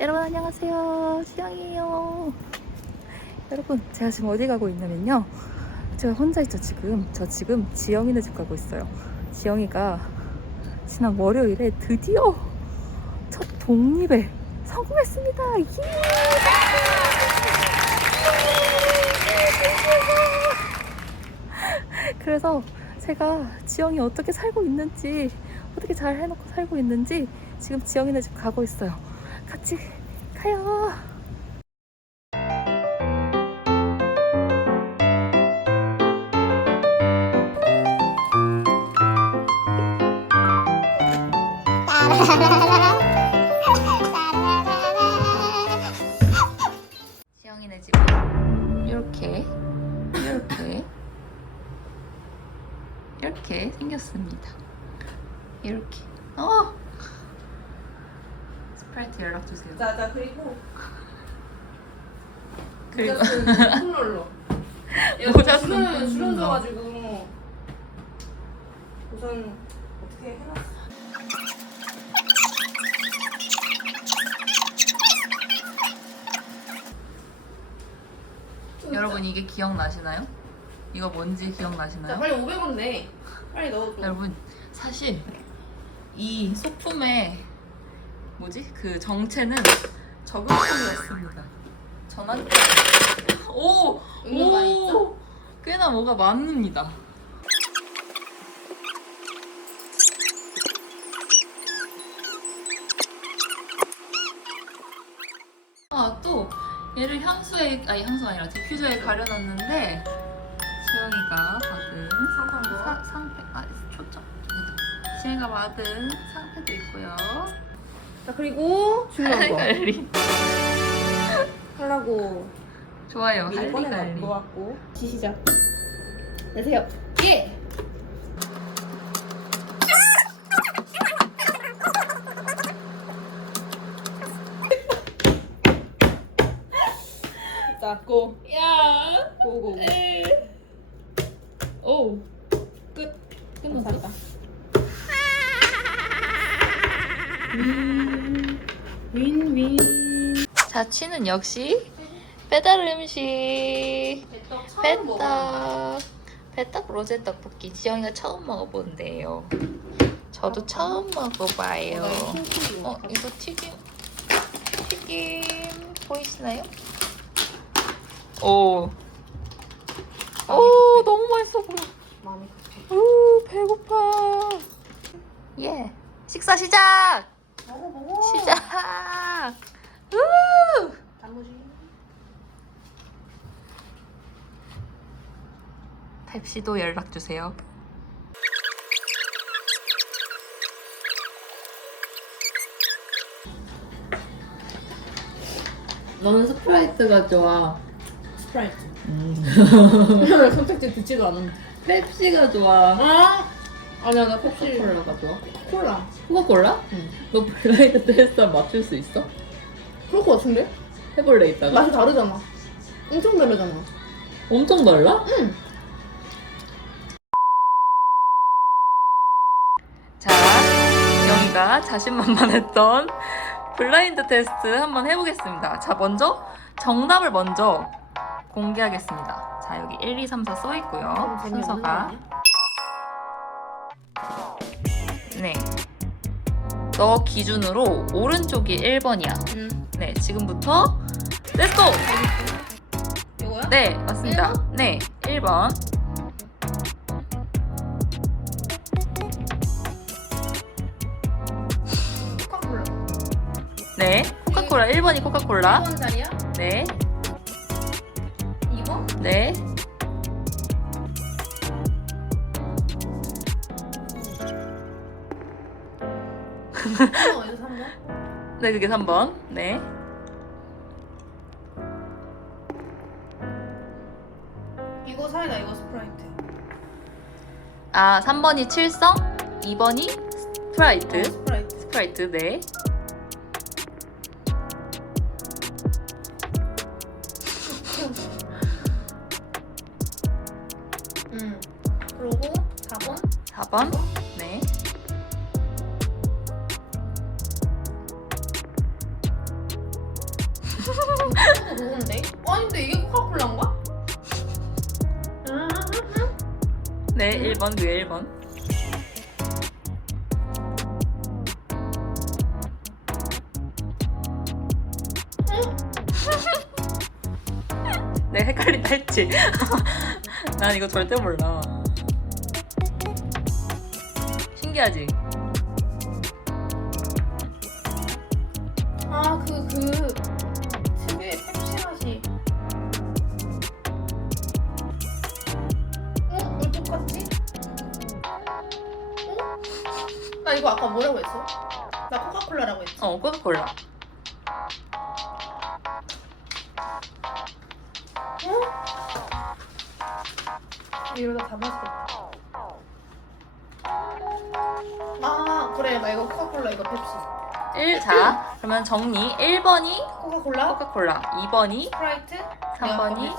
여러분 안녕하세요. 수영이에요. 여러분 제가 지금 어디 가고 있냐면요. 제가 혼자 있죠 지금. 저 지금 지영이네 집 가고 있어요. 지영이가 지난 월요일에 드디어 첫 독립에 성공했습니다. 예! 그래서 제가 지영이 어떻게 살고 있는지 어떻게 잘 해놓고 살고 있는지 지금 지영이네 집 가고 있어요. 같이 가요. 프라이트 연락 주세요. 자, 자 그리고 그리고 rol러 모자 주름 거. 져가지고 우선 어떻게 해놨어? 여러분 이게 기억나시나요? 이거 뭔지 자 기억나시나요? 빨리 500원 내. 빨리 넣어줘. 여러분 사실 이 소품의 뭐지 그 정체는 저금통이었습니다. 전환 오! 있는 거 있죠? 오! 꽤나 뭐가 많습니다. 아 또 얘를 향수에 아니 향수가 아니라 디퓨저에 가려놨는데 수영이가 받은 상상도. 사, 상패 아 초점 지혜가 받은 상패도 있고요. 자 그리고 중요한 거 할리갈리 하려고 좋아요 미리 거 같고 시작. 내세요. 예. 자, 고. 야. 고고. 오. 끝. 끝났다. 윈, 윈. 자취는 역시 배달 음식. 배떡. 배떡 로제 떡볶이 지영이가 처음 먹어본대요. 저도 처음 먹어봐요. 어 이거 튀김 튀김 보이시나요? 오. 오 너무 맛있어 보여. 마음이 우 배고파. 예. 식사 시작. 먹어, 먹어. 시작. 우. 단무지. 펩시도 연락 주세요. 너는 스프라이트가 좋아. 스프라이트. 음. 선택지 듣지도 않은. 펩시가 좋아. 아! 아니야, 나 펩시. 코카콜라가 좋아. 콜라. 코카콜라? 응. 너 블라인드 테스트 맞출 수 있어? 그럴 것 같은데? 해볼래 이따가. 맛이 다르잖아. 엄청 다르잖아. 엄청 달라? 응. 자, 영희가 자신만만했던 블라인드 테스트 한번 해보겠습니다. 자, 먼저 정답을 먼저 공개하겠습니다. 자, 여기 1, 2, 3, 4 써 있고요. 순서가. 네. 너 기준으로 오른쪽이 1번이야. 응. 네, 지금부터 렛츠고! 이거야? 네, 맞습니다. 네, 1번. 코카콜라. 네, 코카콜라 1번이 코카콜라. 1번짜리야? 네, 2번? 네. 어, 이거 3번? 네, 그게 3번. 네. 이거 사이다, 이거 스프라이트. 아, 3번이 칠성, 2번이 스프라이트. 스프라이트. 스프라이트, 네. 응. 그리고 4번? 4번. 네. 이 네 1번 위에 1번. 네 헷갈린다 했지? 난 이거 절대 몰라. 신기하지? 아 그 그 아까 뭐라고 했어? 나 코카콜라라고 했지? 어 코카콜라. 이러다 다 마시겠다. 아 그래. 나 이거 코카콜라 이거 펩시. 1, 자 그러면 정리. 1번이? 코카콜라? 코카콜라. 2번이? 스프라이트? 3번이?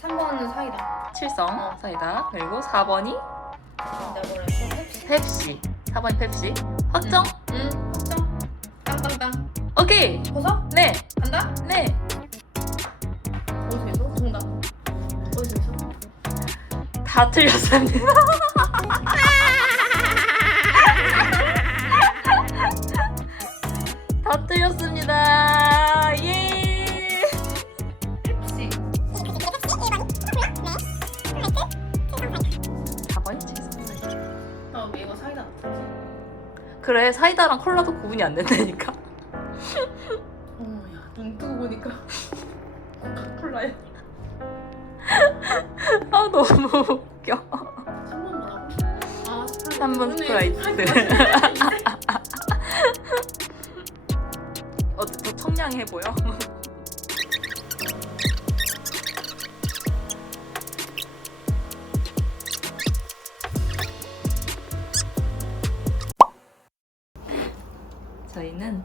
3번은 사이다. 칠성. 어. 사이다. 그리고 4번이? 내가 뭐라 했어? 펩시 펩시 4번이 펩시 확정? 응 확정 땅땅땅 오케이 벗어? 네 간다? 네. 어디서 있어? 정답 어디서 있어? 다 틀렸습니다. 다 틀렸 그래 사이다랑 콜라도 구분이 안 된다니까. 어머야 눈 뜨고 보니까 코카콜라야 아 너무 웃겨. 3번 뭐라고? 아 스프라이트 3번 그러네. 스프라이트. 어때 더 청량해 보여? 저희는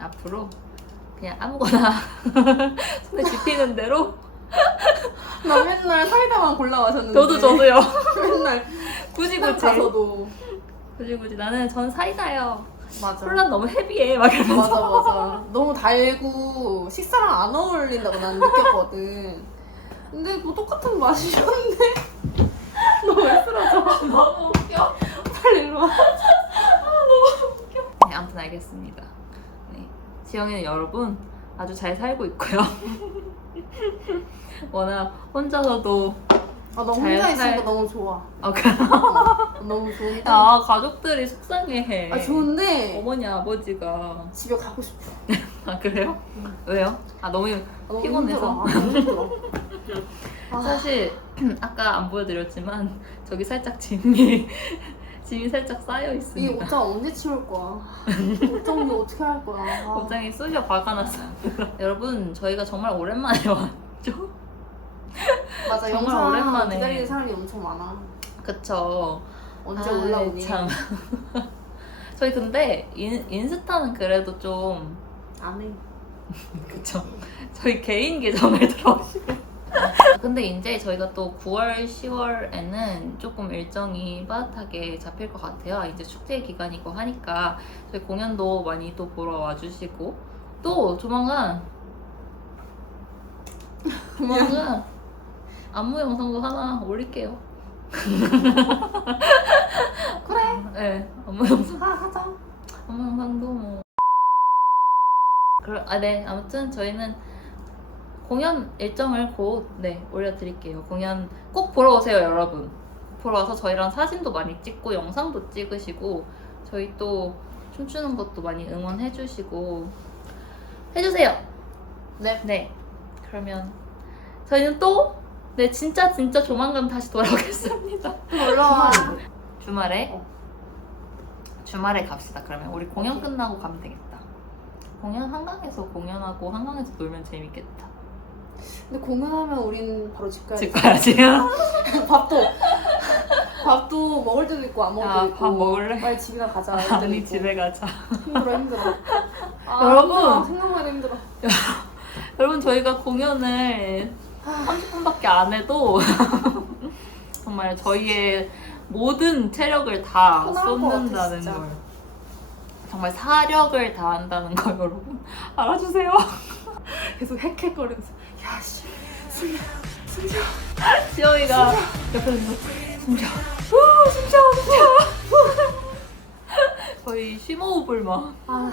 앞으로 그냥 아무거나 손에 집히는 대로 나 맨날 사이다만 골라 마셨는데. 저도 저도요. 맨날 굳이 굳이. 가서도. 굳이 굳이. 나는 전 사이다요. 맞아. 콜라 너무 헤비해 막 이러면서. 맞아 맞아. 너무 달고 식사랑 안 어울린다고 난 느꼈거든. 근데 뭐 똑같은 맛이었는데. 너왜 쓰러져. 너무 웃겨. 빨리 일로 와 네, 아무튼 알겠습니다. 네. 지영이는 여러분 아주 잘 살고 있고요. 워낙 혼자서도 아, 나잘 혼자 살- 있으니까 너무 좋아. 아, 그- 어, 너무 좋은데. 아 가족들이 속상해해. 아, 좋은데 어머니 아버지가 집에 가고 싶어. 아 그래요? 왜요? 아 너무 아, 너무 피곤해서. 힘들어. 아, 너무 힘들어. 아, 사실 아까 안 보여드렸지만 저기 살짝 짐이 짐이 살짝 쌓여 이 있습니다. 옷장 언제 치울 거야? 옷장 이 어떻게 할 거야? 아. 옷장이 쑤셔 박아놨어요. 여러분 저희가 정말 오랜만에 왔죠? 맞아, 정말 영상 오랜만에. 기다리는 사람이 엄청 많아. 그쵸. 언제 아이, 올라오니? 참. 저희 근데 인, 인스타는 그래도 좀 안 해. 그쵸. 저희 개인 계정을 들어오시고. 근데 이제 저희가 또 9월, 10월에는 조금 일정이 빠듯하게 잡힐 것 같아요. 이제 축제 기간이고 하니까 저희 공연도 많이 또 보러 와주시고 또 조만간 조만간 안무 영상도 하나 올릴게요. 그래. 네, 안무 영상. 하, 하자. 안무 영상도 뭐. 그럼 아네 아무튼 저희는 공연 일정을 곧 네 올려드릴게요. 공연 꼭 보러 오세요 여러분. 보러 와서 저희랑 사진도 많이 찍고 영상도 찍으시고 저희 또 춤추는 것도 많이 응원해주시고 해주세요. 네. 네 그러면 저희는 또 네 진짜 진짜 조만간 다시 돌아오겠습니다. 좀 올라와. 주말에 어. 주말에 갑시다. 그러면 우리 공연. 끝나고 가면 되겠다. 공연 한강에서 공연하고 한강에서 놀면 재밌겠다. 근데 공연하면 우린 바로 집 가야지. 집 가야지. 밥도 밥도 먹을 때도 있고 안 먹을 때도 아, 있고. 밥 먹을래? 빨리 집이나 가자. 이럴 때도 아니 있고. 집에 가자. 힘들어 힘들어. 아, 여러분! 힘들어. 생각만 해도 힘들어. 여러분 저희가 공연을 30분밖에 안 해도 정말 저희의 모든 체력을 다 토나올 것 같아, 쏟는다는 진짜. 걸. 정말 사력을 다한다는 거 여러분 알아주세요. 계속 헥헥거리면서 야씨 숨겨 숨겨 지영이가 옆에서 숨겨 후, 숨겨 숨겨 거의 심호흡을 막 아,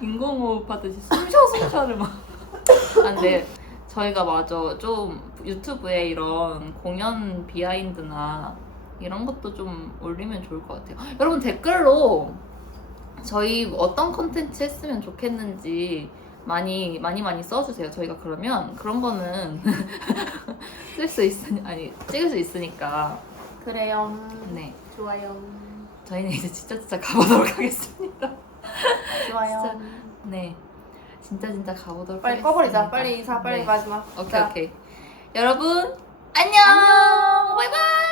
인공호흡 하듯이 숨쉬어 숨쉬어를 막. 아, 근데 저희가 맞아 좀 유튜브에 이런 공연 비하인드나 이런 것도 좀 올리면 좋을 것 같아요. 여러분 댓글로 저희 어떤 컨텐츠 했으면 좋겠는지 많이 많이 많이 써주세요. 저희가 그러면 그런 거는 쓸 수 있으니 아니 찍을 수 있으니까 그래요. 네 좋아요. 저희는 이제 진짜 진짜 가보도록 하겠습니다. 좋아요. 네. 진짜 진짜 가보도록 빨리 하겠습니다. 꺼버리자. 빨리 인사. 빨리 네. 마지막. 오케이 자. 오케이. 여러분 안녕. 바이바이.